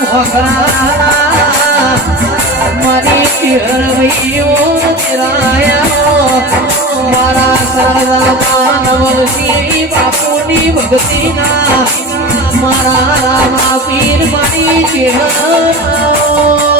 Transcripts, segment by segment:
મોખરા મારી હરવૈયો રાયા મારા સારા માનવસિંહ બાપુની ભક્તિના. મારા રામા પીર મારી ચહેરા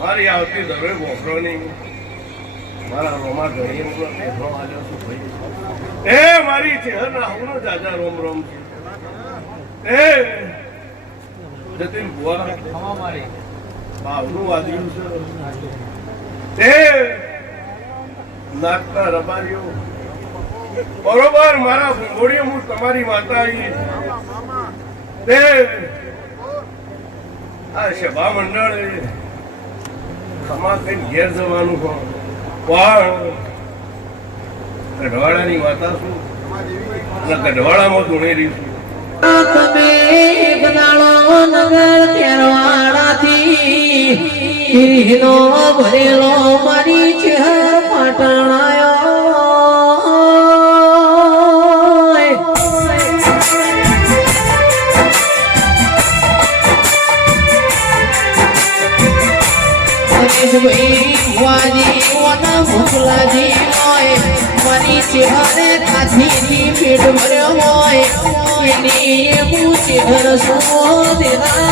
મારી આવતી દરે નહીં મારા રોમા ઘડીએ બેઠો આવ્યો છું ભાઈ. એ મારી ચહેરના હુનો જાજા રોમ રોમ છે. એ જતીન બુવા ભાવનું વાદ્યું છે. એ નાચતા રબારીઓ. બરોબર, મારા ભૂંગોળીઓ હું તમારી માતા આવી તે આ સભા મંડળ કમા કઈ ઘેર જવાનું પણ ગઢવાડાની વાતા શું? અને ગઢવાડામાં ધૂણેરી છું. ભરેલો મારી છે પાટણા મારી ચહેરે ભર્યો હોય એની હું ચહેર શું દેરાયા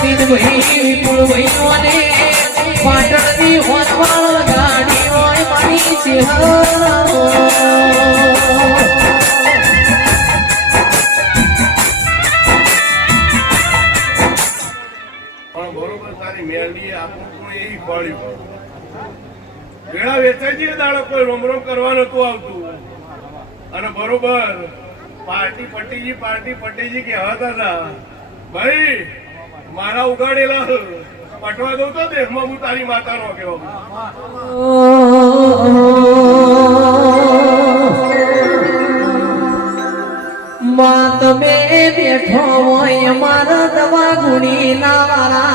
નદીન ભાઈ વિપુલ ભાઈઓને પાટણની હોનવાળ ગાડી હોય. મારી તારી મેરડી આપણું પણ એ કરવા નતું આવતું. અને બરોબર, પાર્ટી પટેજી પાર્ટી પટીજી કહેવાતા હતા. ભાઈ મારા ઉગાડેલા પટવા દઉં તો દેહમાં હું તારી માતાનો કેવો માં તમે બેઠો હોય મારા દવા ગુણી ના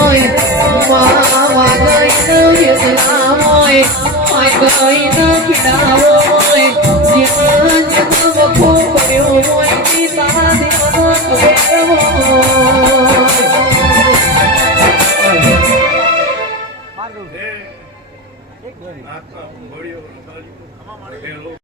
ơi mà mà đây cứ như sự ơi ai đây nó khi đã ơi diệt nhân những một phố của điều vui khi ta thì nó ở bên đâu આત્મા મળ્યો